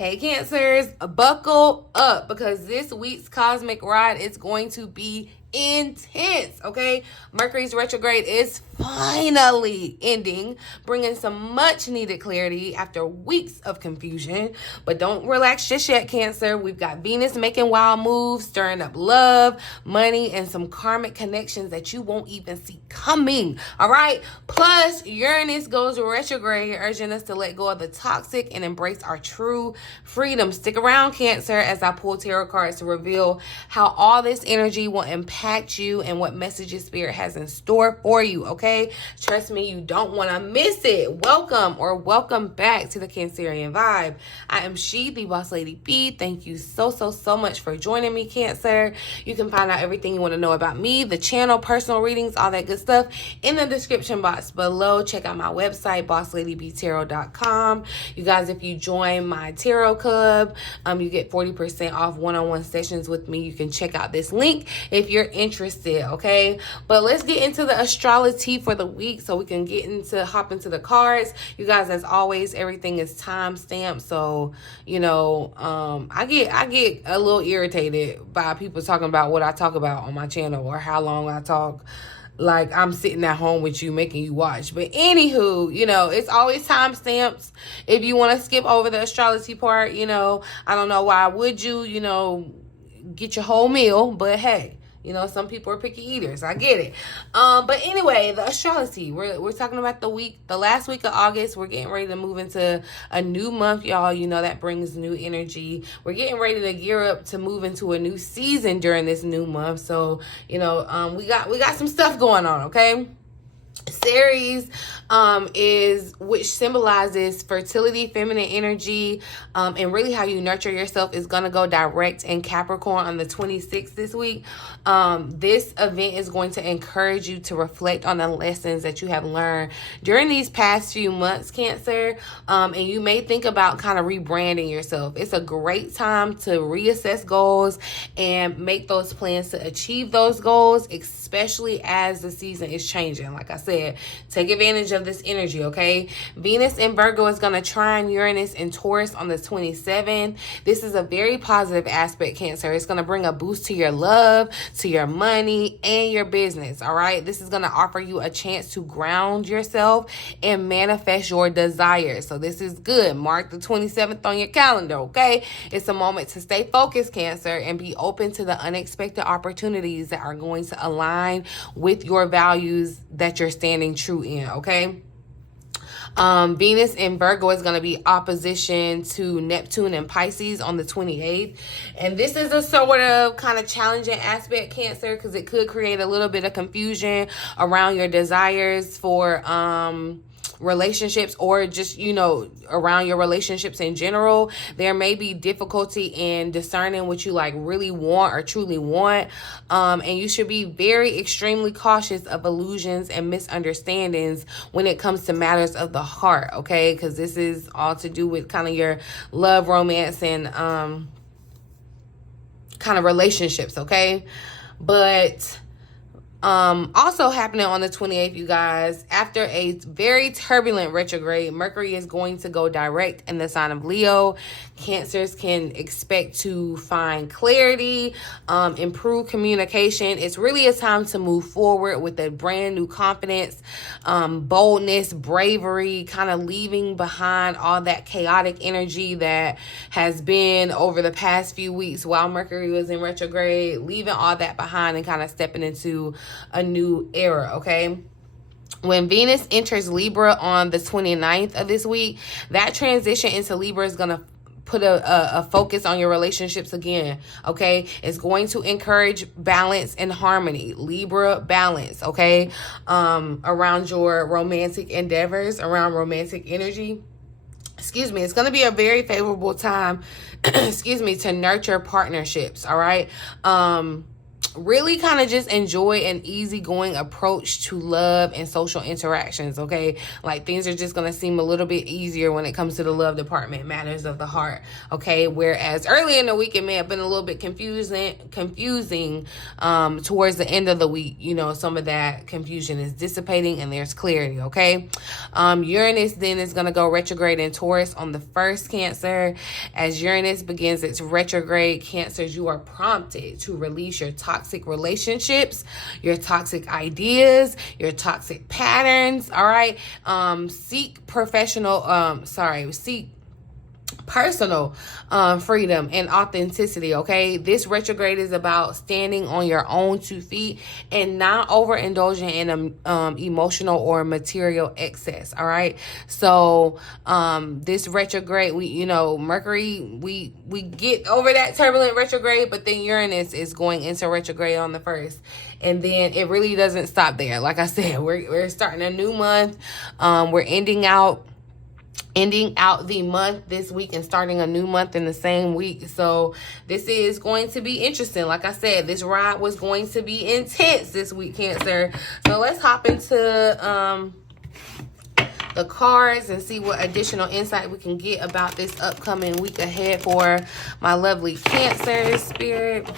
Hey Cancers, buckle up because this week's cosmic ride is going to be intense, okay? Mercury's retrograde is finally ending, bringing some much needed clarity after weeks of confusion. But don't relax just yet, Cancer. We've got Venus making wild moves, stirring up love, money, and some karmic connections that you won't even see coming, all right? Plus, Uranus goes retrograde, urging us to let go of the toxic and embrace our true freedom. Stick around, Cancer, as I pull tarot cards to reveal how all this energy will impact you and what messages Spirit has in store for you, okay? Trust me, you don't want to miss it. Welcome back to the Cancerian Vibe. I am she, the Boss Lady B. Thank you so much for joining me, Cancer. You can find out everything you want to know about me, the channel, personal readings, all that good stuff in the description box below. Check out my website, BossLadyBTarot.com. You guys, if you join my tarot club, you get 40% off one-on-one sessions with me. You can check out this link if you're interested, okay? But let's get into the astrology for the week so we can hop into the cards. You guys, as always, everything is time stamped, so I get a little irritated by people talking about what I talk about on my channel or how long I talk, like I'm sitting at home with you making you watch. But anywho, it's always time stamps. If you want to skip over the astrology part, I don't know why would you, get your whole meal, but hey, some people are picky eaters. I get it. But anyway, the astrology. We're talking about the last week of August. We're getting ready to move into a new month, y'all. That brings new energy. We're getting ready to gear up to move into a new season during this new month. So, we got some stuff going on, okay? Ceres which symbolizes fertility, feminine energy, and really how you nurture yourself, is going to go direct in Capricorn on the 26th this week. This event is going to encourage you to reflect on the lessons that you have learned during these past few months, Cancer, and you may think about kind of rebranding yourself. It's a great time to reassess goals and make those plans to achieve those goals, especially as the season is changing. Like I said, take advantage of this energy, okay? Venus in Virgo is going to trine Uranus in Taurus on the 27th. This is a very positive aspect, Cancer. It's going to bring a boost to your love, to your money, and your business, all right? This is going to offer you a chance to ground yourself and manifest your desires. So this is good. Mark the 27th on your calendar, okay? It's a moment to stay focused, Cancer, and be open to the unexpected opportunities that are going to align with your values that you're standing true in, okay? Venus in Virgo is going to be opposition to Neptune and Pisces on the 28th. And this is a sort of kind of challenging aspect, Cancer, because it could create a little bit of confusion around your desires for relationships, or just around your relationships in general. There may be difficulty in discerning what you really want or truly want, and you should be very extremely cautious of illusions and misunderstandings when it comes to matters of the heart, okay? Because this is all to do with kind of your love, romance, and kind of relationships, okay? But also happening on the 28th, you guys, after a very turbulent retrograde, Mercury is going to go direct in the sign of Leo. Cancers can expect to find clarity, improve communication. It's really a time to move forward with a brand new confidence, boldness, bravery, kind of leaving behind all that chaotic energy that has been over the past few weeks while Mercury was in retrograde, leaving all that behind and kind of stepping into a new era, okay? When Venus enters Libra on the 29th of this week, that transition into Libra is going to put a focus on your relationships again, okay? It's going to encourage balance and harmony. Libra, balance, okay? Around your romantic endeavors, around romantic energy. It's going to be a very favorable time, to nurture partnerships, all right? really kind of just enjoy an easygoing approach to love and social interactions, okay? Like, things are just going to seem a little bit easier when it comes to the love department, matters of the heart, okay? Whereas early in the week, it may have been a little bit confusing towards the end of the week. You know, some of that confusion is dissipating and there's clarity, okay? Uranus then is going to go retrograde in Taurus on the 1st, Cancer. As Uranus begins its retrograde, Cancers, you are prompted to release your toxic relationships, your toxic ideas, your toxic patterns, all right? Seek personal freedom and authenticity, okay? This retrograde is about standing on your own 2 feet and not overindulging in emotional or material excess, all right? So this retrograde, Mercury, we get over that turbulent retrograde, but then Uranus is going into retrograde on the 1st. And then it really doesn't stop there. Like I said, we're starting a new month. We're ending out the month this week and starting a new month in the same week. So this is going to be interesting. Like I said, this ride was going to be intense this week, Cancer. So let's hop into the cards and see what additional insight we can get about this upcoming week ahead for my lovely Cancer spirit.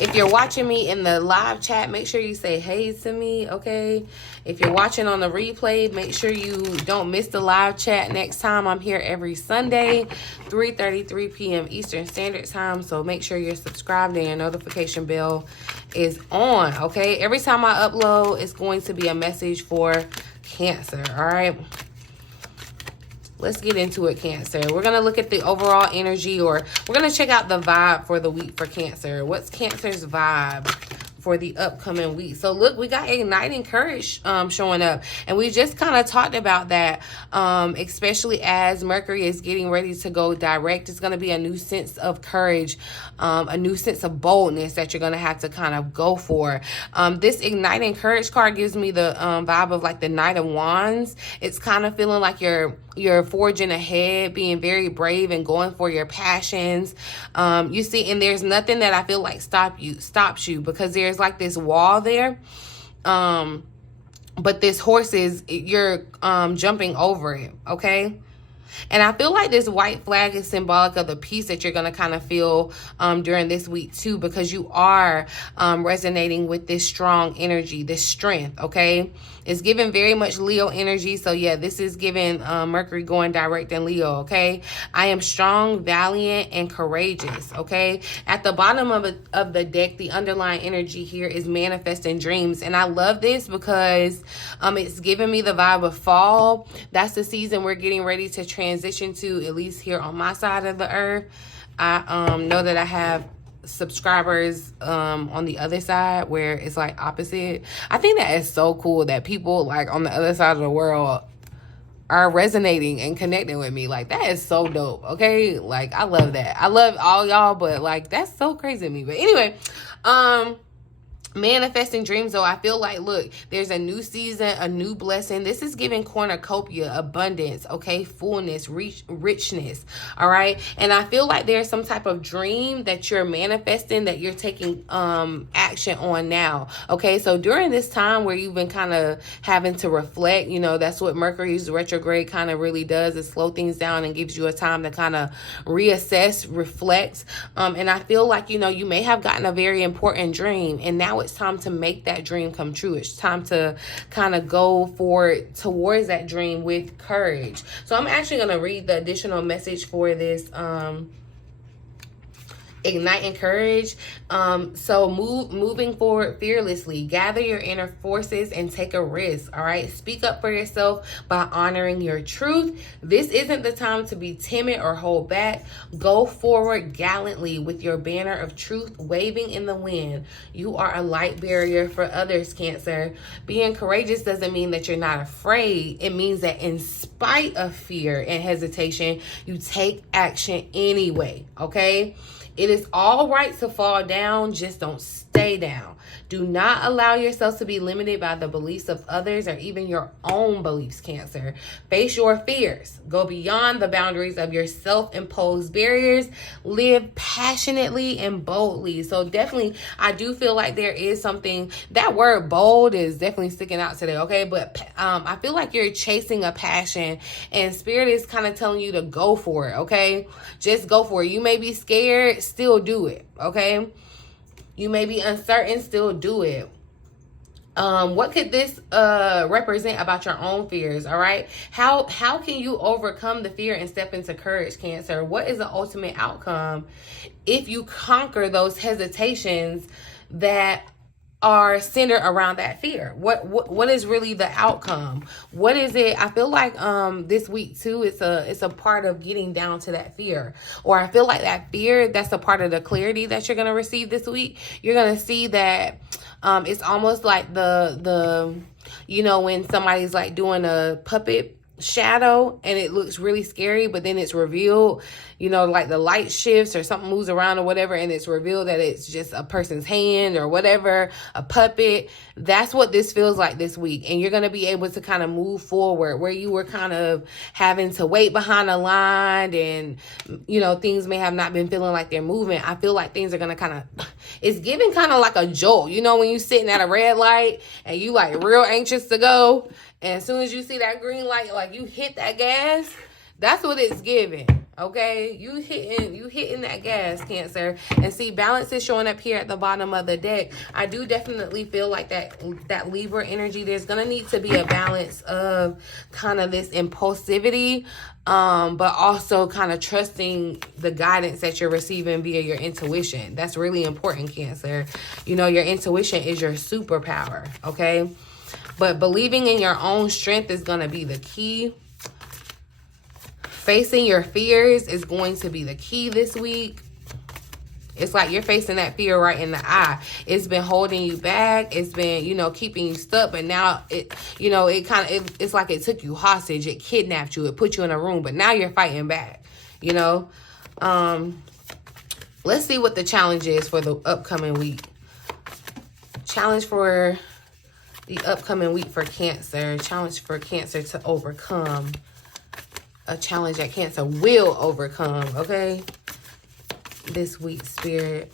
If you're watching me in the live chat, make sure you say hey to me, okay? If you're watching on the replay, make sure you don't miss the live chat next time. I'm here every Sunday, 3:33 p.m. Eastern Standard Time. So make sure you're subscribed and your notification bell is on, okay? Every time I upload, it's going to be a message for Cancer, all right? Let's get into it, Cancer. We're going to look at the overall energy, or we're going to check out the vibe for the week for Cancer. What's Cancer's vibe for the upcoming week? So look, we got igniting courage showing up, and we just kind of talked about that, especially as Mercury is getting ready to go direct. It's going to be a new sense of courage, a new sense of boldness that you're going to have to kind of go for. This igniting courage card gives me the vibe of like the Knight of Wands. It's kind of feeling like you're forging ahead, being very brave and going for your passions. You see, and there's nothing that I feel like stops you because there's like this wall there. But this horse you're jumping over it, okay? And I feel like this white flag is symbolic of the peace that you're going to kind of feel during this week too, because you are resonating with this strong energy, this strength, okay? It's giving very much Leo energy. So yeah, this is giving Mercury going direct in Leo, okay? I am strong, valiant, and courageous, okay? At the bottom of the deck, the underlying energy here is manifesting dreams. And I love this because it's giving me the vibe of fall. That's the season we're getting ready to transition to, at least here on my side of the earth. I know that I have subscribers on the other side where it's like opposite. I think that is so cool that people like on the other side of the world are resonating and connecting with me. Like, that is so dope, okay? Like, I love that. I love all y'all, but like, that's so crazy to me. But anyway, manifesting dreams, though, I feel like, look, there's a new season, a new blessing. This is giving cornucopia, abundance, okay, fullness, richness, all right? And I feel like there's some type of dream that you're manifesting that you're taking action on now, okay? So during this time where you've been kind of having to reflect, you know, that's what Mercury's retrograde kind of really does, is slow things down and gives you a time to kind of reassess, reflect. And I feel like, you know, you may have gotten a very important dream, and now it's time to make that dream come true. It's time to kind of go towards that dream with courage. So I'm actually going to read the additional message for this igniting courage. So moving forward fearlessly, gather your inner forces and take a risk. All right, speak up for yourself by honoring your truth. This isn't the time to be timid or hold back. Go forward gallantly with your banner of truth waving in the wind. You are a light barrier for others, Cancer. Being courageous doesn't mean that you're not afraid. It means that in spite of fear and hesitation, you take action anyway, okay? It is all right to fall down, just don't stay down. Do not allow yourself to be limited by the beliefs of others or even your own beliefs, Cancer. Face your fears. Go beyond the boundaries of your self-imposed barriers. Live passionately and boldly. So definitely, I do feel like there is something, that word bold is definitely sticking out today, okay? But I feel like you're chasing a passion and Spirit is kind of telling you to go for it, okay? Just go for it. You may be scared, still do it, okay? You may be uncertain, still do it. What could this represent about your own fears, all right? How can you overcome the fear and step into courage, Cancer? What is the ultimate outcome if you conquer those hesitations that are centered around that fear? What is really the outcome? What is it? I feel like this week too, it's a part of getting down to that fear. Or I feel like that fear, that's a part of the clarity that you're going to receive this week. You're going to see that it's almost like the you know, when somebody's like doing a puppet shadow and it looks really scary, but then it's revealed, you know, like the light shifts or something moves around or whatever, and it's revealed that it's just a person's hand or whatever, a puppet. That's what this feels like this week. And you're going to be able to kind of move forward where you were kind of having to wait behind a line and, you know, things may have not been feeling like they're moving. I feel like things are going to kind of, it's giving kind of like a jolt. You know, when you're sitting at a red light and you like real anxious to go, and as soon as you see that green light, like you hit that gas, that's what it's giving. Okay, you hitting that gas, Cancer. And see, balance is showing up here at the bottom of the deck. I do definitely feel like that Libra energy, there's gonna need to be a balance of kind of this impulsivity, but also kind of trusting the guidance that you're receiving via your intuition. That's really important, Cancer. You know, your intuition is your superpower, okay? But believing in your own strength is going to be the key. Facing your fears is going to be the key this week. It's like you're facing that fear right in the eye. It's been holding you back. It's been, you know, keeping you stuck. But now, you know, it's like it took you hostage. It kidnapped you. It put you in a room. But now you're fighting back, you know. Let's see what the challenge is for the upcoming week. Challenge for the upcoming week for Cancer. Challenge for Cancer to overcome. A challenge that Cancer will overcome, okay? This week, Spirit.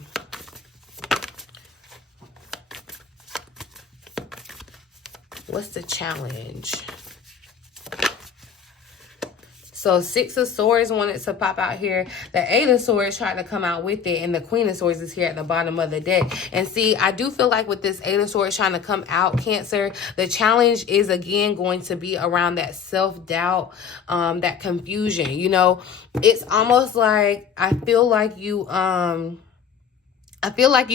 What's the challenge? So 6 of Swords wanted to pop out here. The 8 of Swords tried to come out with it. And the Queen of Swords is here at the bottom of the deck. And see, I do feel like with this 8 of Swords trying to come out, Cancer, the challenge is again going to be around that self-doubt, that confusion. You know, it's almost like I feel like you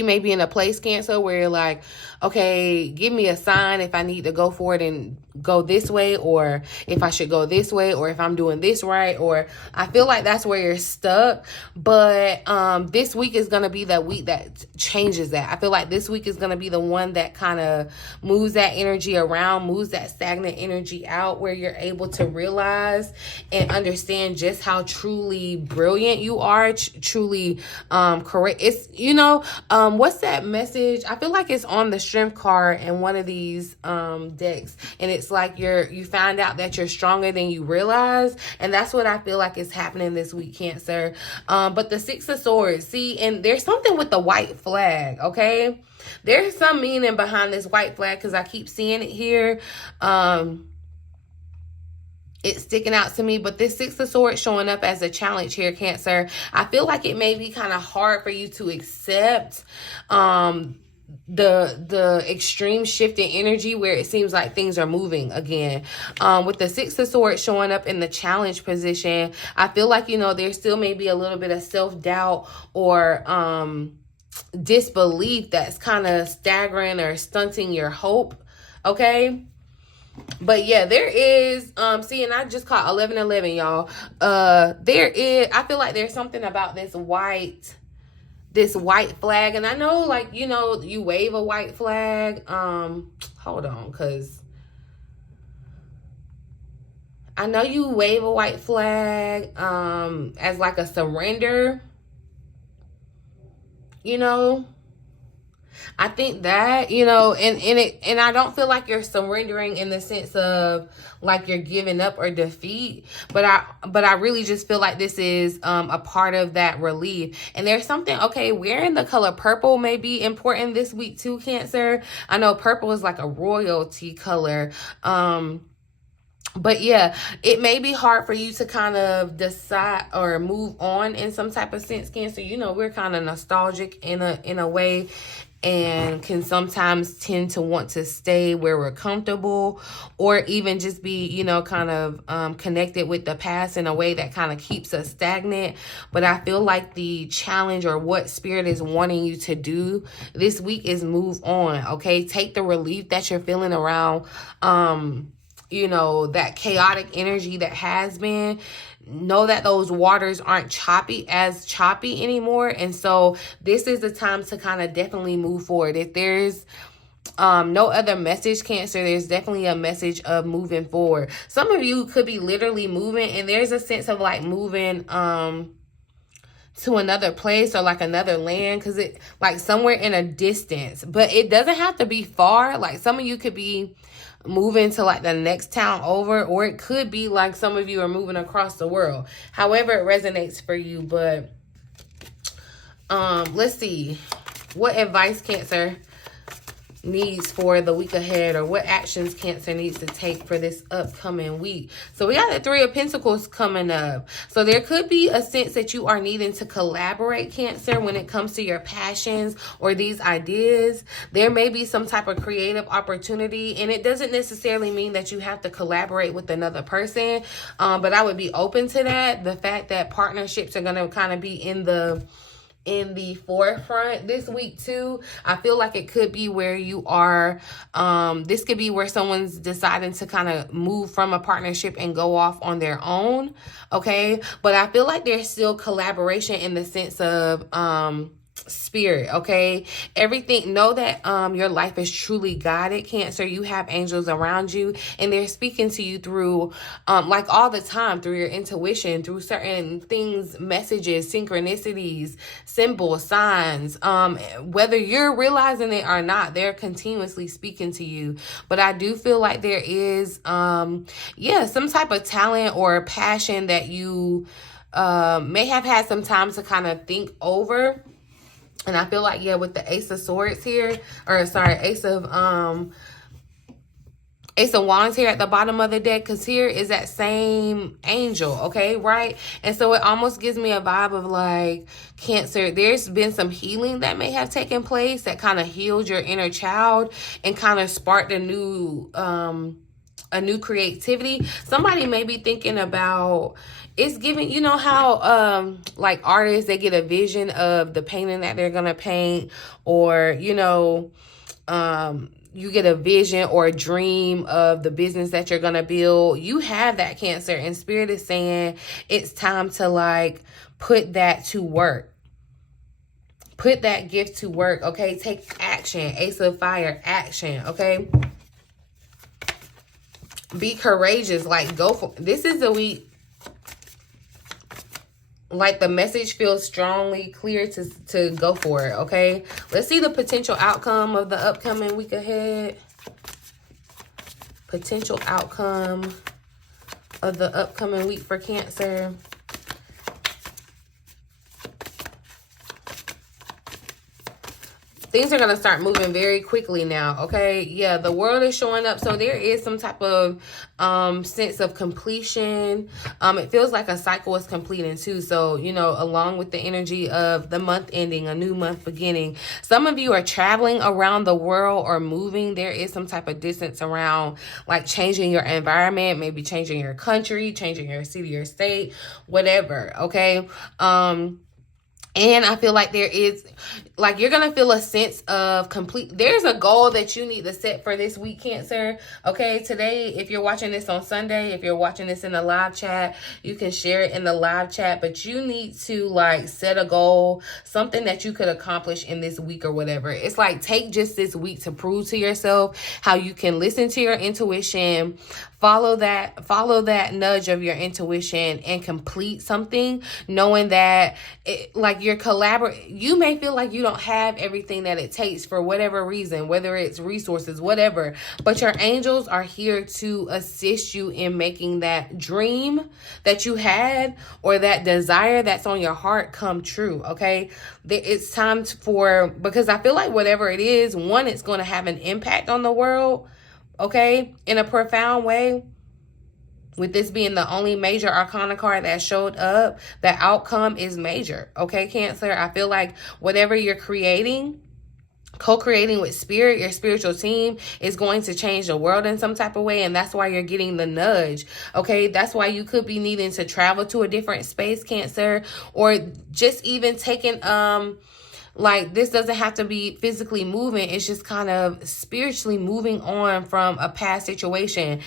may be in a place, Cancer, where you're like, okay, give me a sign if I need to go for it and go this way, or if I should go this way, or if I'm doing this right, or I feel like that's where you're stuck. But this week is going to be that week that changes that. I feel like this week is going to be the one that kind of moves that energy around, moves that stagnant energy out, where you're able to realize and understand just how truly brilliant you are, truly correct. It's, you know, what's that message? I feel like it's on the Strength card in one of these decks, and it's like you find out that you're stronger than you realize, and that's what I feel like is happening this week, Cancer. But the 6 of Swords, see, and there's something with the white flag, okay? There's some meaning behind this white flag because I keep seeing it here. It's sticking out to me, but this 6 of Swords showing up as a challenge here, Cancer. I feel like it may be kind of hard for you to accept the extreme shift in energy where it seems like things are moving again. With the 6 of Swords showing up in the challenge position, I feel like, you know, there still may be a little bit of self-doubt or disbelief that's kind of staggering or stunting your hope, okay? But yeah, there is, see, and I just caught 1111, y'all. There is, I feel like there's something about this white flag. And I know, like, you know, you wave a white flag. Hold on, because I know you wave a white flag as like a surrender. you know, I think that, you know, and I don't feel like you're surrendering in the sense of like you're giving up or defeat, but I really just feel like this is a part of that relief. And there's something, okay, wearing the color purple may be important this week too, Cancer. I know purple is like a royalty color. But yeah, it may be hard for you to kind of decide or move on in some type of sense, Cancer. You know, we're kind of nostalgic in a way, and can sometimes tend to want to stay where we're comfortable, or even just be, you know, kind of connected with the past in a way that kind of keeps us stagnant. But I feel like the challenge, or what Spirit is wanting you to do this week, is move on, okay? Take the relief that you're feeling around, you know, that chaotic energy that has been. Know that those waters aren't choppy anymore. And so this is the time to kind of definitely move forward. If there's no other message, Cancer, there's definitely a message of moving forward. Some of you could be literally moving, and there's a sense of like moving to another place or like another land, because it like somewhere in a distance, but it doesn't have to be far. Like some of you could be moving to like the next town over, or it could be like some of you are moving across the world, however it resonates for you. But let's see what advice Cancer needs for the week ahead, or what actions Cancer needs to take for this upcoming week. So we got the Three of Pentacles coming up. So there could be a sense that you are needing to collaborate, Cancer, when it comes to your passions or these ideas. There may be some type of creative opportunity, and it doesn't necessarily mean that you have to collaborate with another person, but I would be open to that. The fact that partnerships are going to kind of be in the forefront this week too. I feel like it could be where you are, this could be where someone's deciding to kind of move from a partnership and go off on their own, okay? But I feel like there's still collaboration in the sense of Spirit, okay? Everything, know that your life is truly guided, Cancer. You have angels around you, and they're speaking to you through like all the time, through your intuition, through certain things, messages, synchronicities, symbols, signs, whether you're realizing it or not, they're continuously speaking to you. But I do feel like there is yeah, some type of talent or passion that you may have had some time to kind of think over. And I feel like, yeah, with the Ace of Swords here, or sorry, Ace of Wands here at the bottom of the deck, because here is that same angel, okay, right? And so it almost gives me a vibe of like, Cancer, there's been some healing that may have taken place that kind of healed your inner child and kind of sparked a new creativity. Somebody may be thinking about, it's giving, you know how like artists, they get a vision of the painting that they're gonna paint, or you know, you get a vision or a dream of the business that you're gonna build. You have that, Cancer, and Spirit is saying it's time to like put that to work. Put that gift to work, okay? Take action. Ace of Fire, action, okay? Be courageous, like go for, this is the week, like the message feels strongly clear to go for it, okay? Let's see the potential outcome of the upcoming week ahead. Potential outcome of the upcoming week for Cancer. Things are going to start moving very quickly now, okay? Yeah, the world is showing up. So there is some type of sense of completion. It feels like a cycle is completing too. So, you know, along with the energy of the month ending, a new month beginning. Some of you are traveling around the world or moving. There is some type of distance around like changing your environment, maybe changing your country, changing your city or state, whatever, okay? And I feel like there is, like, you're going to feel a sense of complete, there's a goal that you need to set for this week, Cancer. Okay, today, if you're watching this on Sunday, if you're watching this in the live chat, you can share it in the live chat. But you need to, like, set a goal, something that you could accomplish in this week or whatever. It's like, take just this week to prove to yourself how you can listen to your intuition, follow that nudge of your intuition and complete something, knowing that like you're you may feel like you don't have everything that it takes for whatever reason, whether it's resources, whatever, but your angels are here to assist you in making that dream that you had or that desire that's on your heart come true. Okay, it's time because I feel like whatever it is, one, it's going to have an impact on the world, okay, in a profound way. With this being the only major arcana card that showed up, the outcome is major. Okay, Cancer, I feel like whatever you're creating, co-creating with spirit, your spiritual team, is going to change the world in some type of way. And that's why you're getting the nudge. Okay, that's why you could be needing to travel to a different space, Cancer, or just even taking like, this doesn't have to be physically moving. It's just kind of spiritually moving on from a past situation.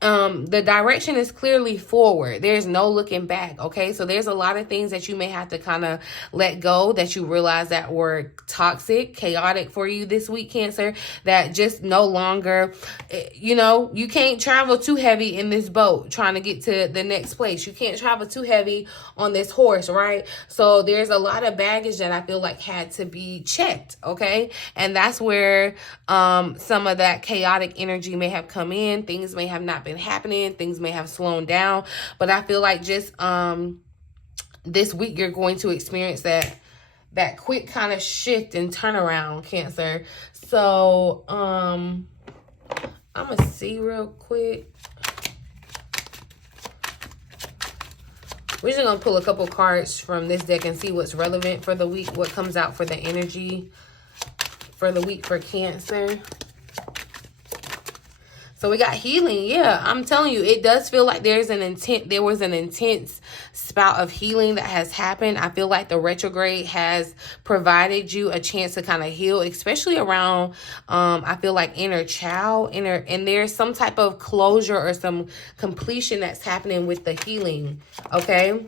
The direction is clearly forward. There's no looking back. Okay, so there's a lot of things that you may have to kind of let go, that you realize that were toxic, chaotic for you this week, Cancer, that just no longer, you know, you can't travel too heavy in this boat trying to get to the next place. You can't travel too heavy on this horse, right? So there's a lot of baggage that I feel like had to be checked. Okay, and that's where some of that chaotic energy may have come in. Things may have not been happening, things may have slowed down, but I feel like just this week you're going to experience that quick kind of shift and turnaround, Cancer. So I'm gonna see real quick. We're just gonna pull a couple cards from this deck and see what's relevant for the week, what comes out for the energy for the week for Cancer. So we got healing. Yeah, I'm telling you, it does feel like there was an intense spout of healing that has happened. I feel like the retrograde has provided you a chance to kind of heal, especially around, I feel like inner child, and there's some type of closure or some completion that's happening with the healing, okay?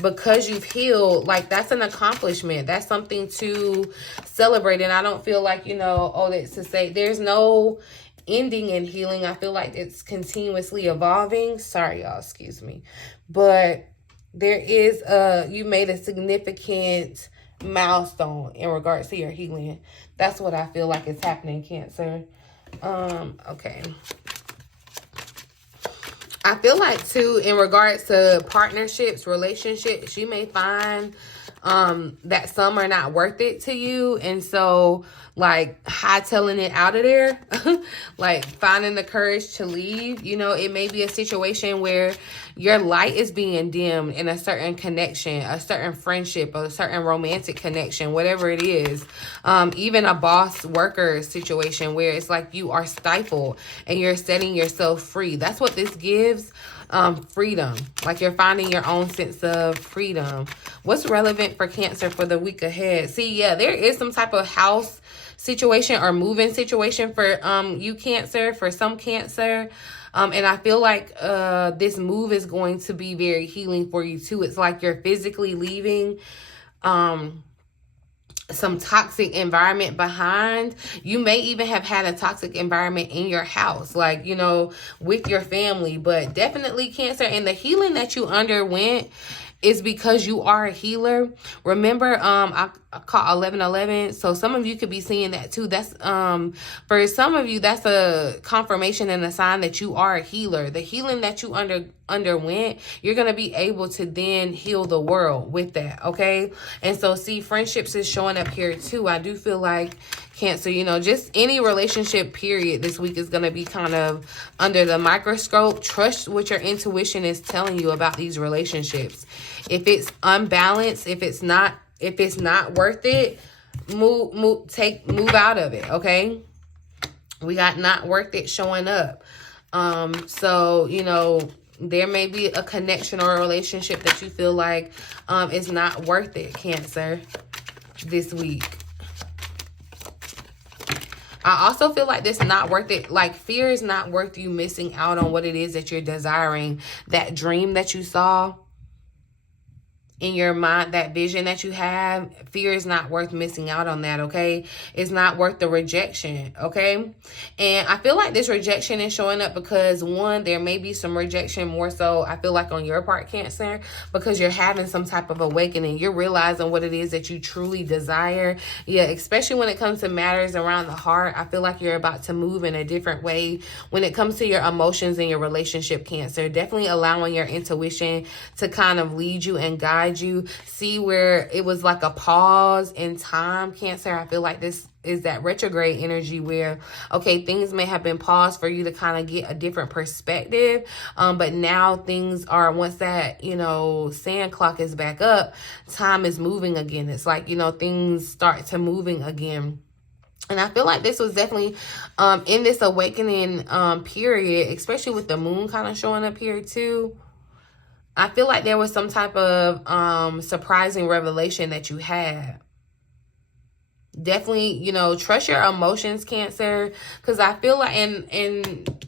Because you've healed, like, that's an accomplishment. That's something to celebrate. And I don't feel like, you know, oh, that's to say there's no ending in healing. I feel like it's continuously evolving. Sorry, y'all, excuse me. But there is you made a significant milestone in regards to your healing. That's what I feel like is happening, Cancer. Okay. I feel like, too, in regards to partnerships, relationships, you may find that some are not worth it to you. And so, like, hightailing it out of there, like finding the courage to leave. You know, it may be a situation where your light is being dimmed in a certain connection, a certain friendship, a certain romantic connection, whatever it is. Even a boss worker situation where it's like you are stifled and you're setting yourself free. That's what this gives. Freedom, like you're finding your own sense of freedom. What's relevant for Cancer for the week ahead? See, yeah, there is some type of house situation or moving situation for you, Cancer, for some Cancer. And I feel like this move is going to be very healing for you too. It's like you're physically leaving some toxic environment behind. You may even have had a toxic environment in your house, like, you know, with your family, but definitely Cancer. And the healing that you underwent is because you are a healer. Remember, I caught 1111. So some of you could be seeing that too. That's for some of you, that's a confirmation and a sign that you are a healer. The healing that you underwent, you're gonna be able to then heal the world with that. Okay. And so, see, friendships is showing up here too. I do feel like, Cancer, you know, just any relationship period this week is going to be kind of under the microscope. Trust what your intuition is telling you about these relationships. If it's unbalanced, if it's not worth it, move out of it. Okay. We got not worth it showing up. So, you know, there may be a connection or a relationship that you feel like is not worth it, Cancer, this week. I also feel like this is not worth it. Like, fear is not worth you missing out on what it is that you're desiring. That dream that you saw, in your mind, that vision that you have, fear is not worth missing out on that, okay? It's not worth the rejection, okay? And I feel like this rejection is showing up because, one, there may be some rejection more so, I feel like, on your part, Cancer, because you're having some type of awakening. You're realizing what it is that you truly desire. Yeah, especially when it comes to matters around the heart. I feel like you're about to move in a different way when it comes to your emotions and your relationship, Cancer. Definitely allowing your intuition to kind of lead you and guide you. See where it was like a pause in time, Cancer. I feel like this is that retrograde energy where, okay, things may have been paused for you to kind of get a different perspective, but now things are, once that, you know, sand clock is back up, time is moving again. It's like, you know, things start to moving again. And I feel like this was definitely in this awakening period, especially with the moon kind of showing up here too. I feel like there was some type of surprising revelation that you had. Definitely, you know, trust your emotions, Cancer, because I feel like, and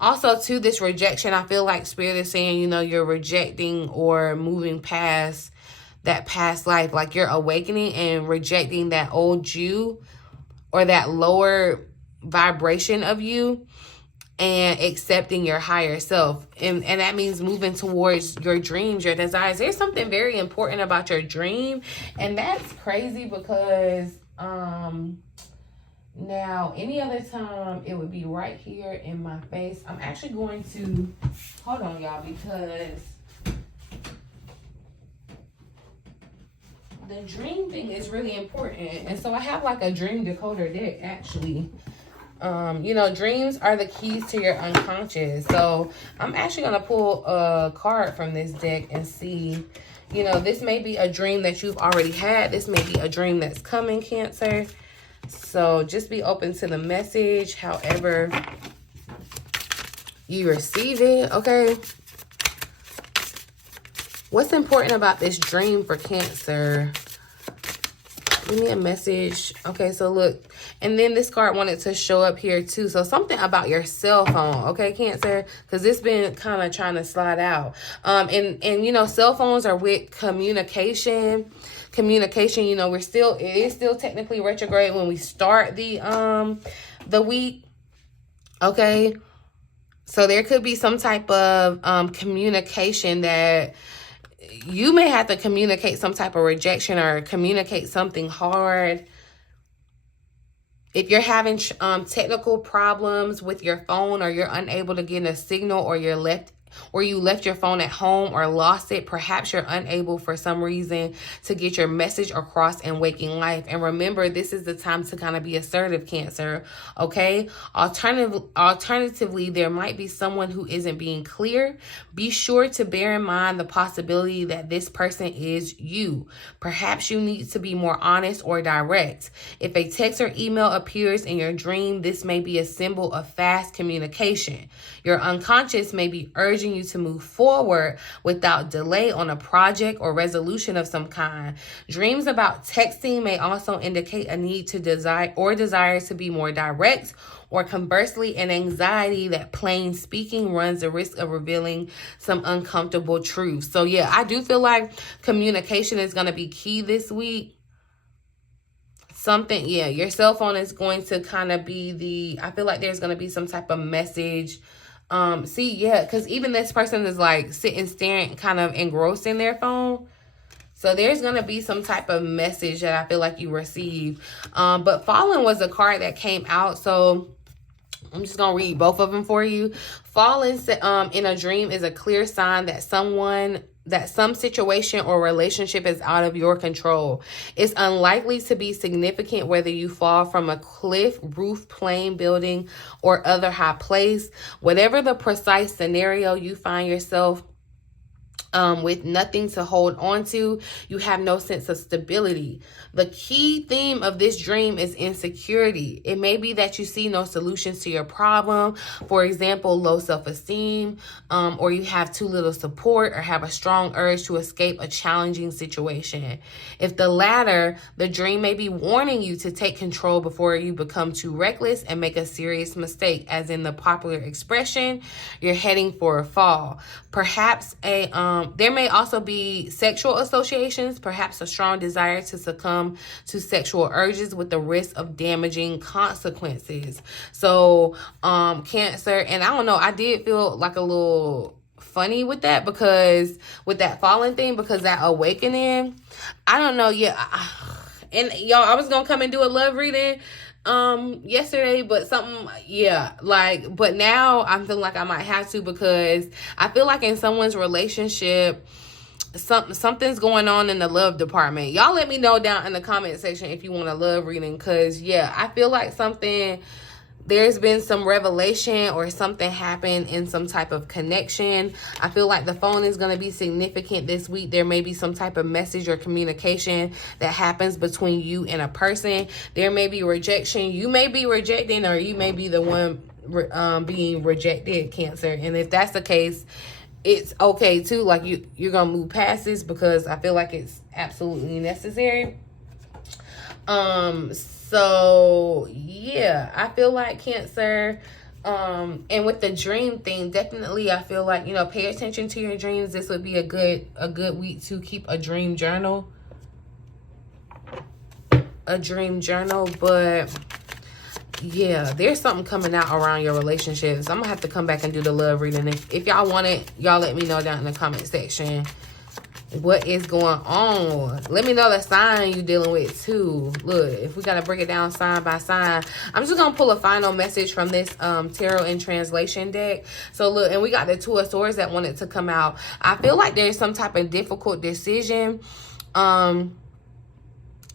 also to this rejection, I feel like Spirit is saying, you know, you're rejecting or moving past that past life. Like you're awakening and rejecting that old you or that lower vibration of you, and accepting your higher self. And that means moving towards your dreams, your desires. There's something very important about your dream. And that's crazy because now any other time it would be right here in my face. I'm actually going to, hold on y'all, because the dream thing is really important. And so I have like a dream decoder deck actually. You know, dreams are the keys to your unconscious. So I'm actually going to pull a card from this deck and see, you know, this may be a dream that you've already had. This may be a dream that's coming, Cancer. So just be open to the message, however you receive it, okay? What's important about this dream for Cancer? Give me a message. Okay, so look. And then this card wanted to show up here too. So something about your cell phone, okay, Cancer? Because it's been kind of trying to slide out. And you know, cell phones are with communication. Communication, you know, it is still technically retrograde when we start the week. Okay. So there could be some type of communication that you may have to communicate, some type of rejection or communicate something hard. If you're having technical problems with your phone, or you're unable to get a signal, or you left your phone at home or lost it, perhaps you're unable for some reason to get your message across in waking life. And remember, this is the time to kind of be assertive, Cancer, okay? Alternatively, there might be someone who isn't being clear. Be sure to bear in mind the possibility that this person is you. Perhaps you need to be more honest or direct. If a text or email appears in your dream, this may be a symbol of fast communication. Your unconscious may be urging you to move forward without delay on a project or resolution of some kind. Dreams about texting may also indicate a need to desire to be more direct, or conversely, an anxiety that plain speaking runs the risk of revealing some uncomfortable truths. So yeah, I do feel like communication is going to be key this week. Something, yeah, your cell phone is going to kind of be I feel like there's going to be some type of message. See, yeah, because even this person is like sitting, staring, kind of engrossed in their phone. So there's going to be some type of message that I feel like you receive. But Fallen was a card that came out. So I'm just going to read both of them for you. Fallen in a dream is a clear sign that some situation or relationship is out of your control. It's unlikely to be significant whether you fall from a cliff, roof, plane, building, or other high place. Whatever the precise scenario you find yourself with nothing to hold on to, you have no sense of stability. The key theme of this dream is insecurity. It may be that you see no solutions to your problem. For example, low self-esteem, or you have too little support, or have a strong urge to escape a challenging situation. If the latter, the dream may be warning you to take control before you become too reckless and make a serious mistake. As in the popular expression, you're heading for a fall. Perhaps a There may also be sexual associations, perhaps a strong desire to succumb to sexual urges with the risk of damaging consequences. So, Cancer, and I don't know, I did feel like a little funny with that, because with that falling thing, because that awakening, I don't know. Yeah. And y'all, I was going to come and do a love reading yesterday, but but now I'm feeling like I might have to, because I feel like in someone's relationship, something's going on in the love department. Y'all let me know down in the comment section if you want a love reading, because I feel like there's been some revelation or something happened in some type of connection. I feel like the phone is going to be significant this week. There may be some type of message or communication that happens between you and a person. There may be rejection. You may be rejecting, or you may be the one being rejected, Cancer. And if that's the case, it's okay too. Like you're going to move past this, because I feel like it's absolutely necessary. So yeah, I feel like, Cancer, and with the dream thing, definitely I feel like, pay attention to your dreams. This would be a good week to keep a dream journal. But yeah, there's something coming out around your relationships. I'm gonna have to come back and do the love reading. If y'all want it, y'all let me know down in the comment section what is going on. Let me know the sign you dealing with too. Look, if we gotta break it down sign by sign, I'm just gonna pull a final message from this tarot and translation deck. So look, and we got the Two of Swords that wanted to come out. I feel like there's some type of difficult decision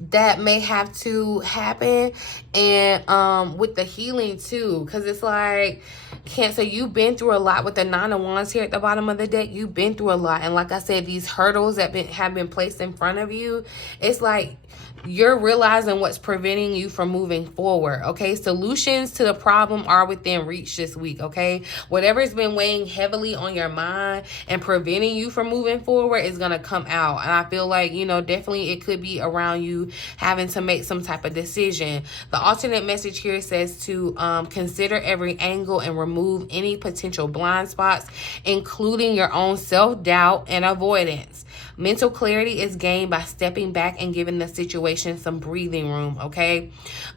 that may have to happen, and with the healing too, because it's like, Cancer, you've been through a lot with the Nine of Wands here at the bottom of the deck. You've been through a lot, and like I said, these hurdles that have been placed in front of you, it's like you're realizing what's preventing you from moving forward. Okay, solutions to the problem are within reach this week. Okay, whatever's been weighing heavily on your mind and preventing you from moving forward is gonna come out. And I feel like, definitely it could be around you having to make some type of decision. The alternate message here says to consider every angle and remove any potential blind spots, including your own self-doubt and avoidance. Mental clarity is gained by stepping back and giving the situation some breathing room, okay?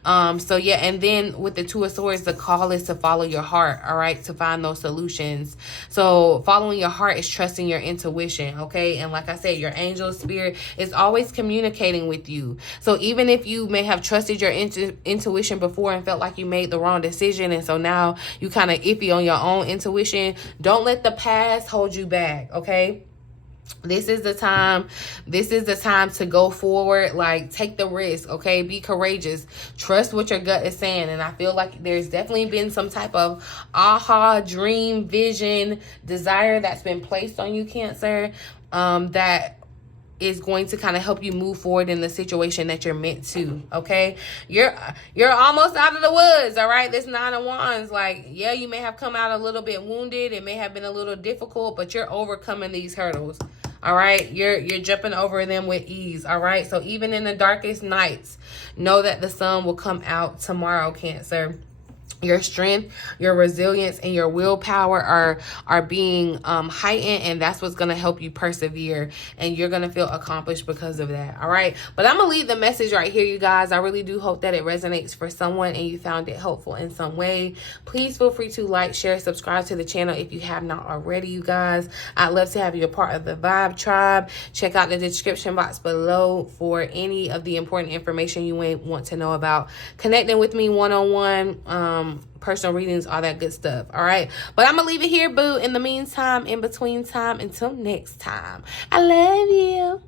So yeah, and then with the Two of Swords, the call is to follow your heart, all right, to find those solutions. So following your heart is trusting your intuition, okay? And like I said, your angel spirit is always communicating with you. So even if you may have trusted your intuition before and felt like you made the wrong decision, and so now you kind of iffy on your own intuition, don't let the past hold you back, okay? This is the time to go forward. Like, take the risk, okay? Be courageous. Trust what your gut is saying. And I feel like there's definitely been some type of aha, dream, vision, desire that's been placed on you, Cancer, that is going to kind of help you move forward in the situation that you're meant to, okay? You're almost out of the woods, all right? This Nine of Wands, like, yeah, you may have come out a little bit wounded. It may have been a little difficult, but you're overcoming these hurdles, all right? You're jumping over them with ease, all right? So even in the darkest nights, know that the sun will come out tomorrow, Cancer. Your strength, your resilience, and your willpower are being heightened, and that's what's going to help you persevere, and you're going to feel accomplished because of that, all right? But I'm going to leave the message right here, you guys. I really do hope that it resonates for someone and you found it helpful in some way. Please feel free to like, share, subscribe to the channel if you have not already, you guys. I'd love to have you a part of the Vibe Tribe. Check out the description box below for any of the important information you may want to know about connecting with me one-on-one, personal readings, all that good stuff, all right? But I'm gonna leave it here, boo. In the meantime, in between time, until next time, I love you.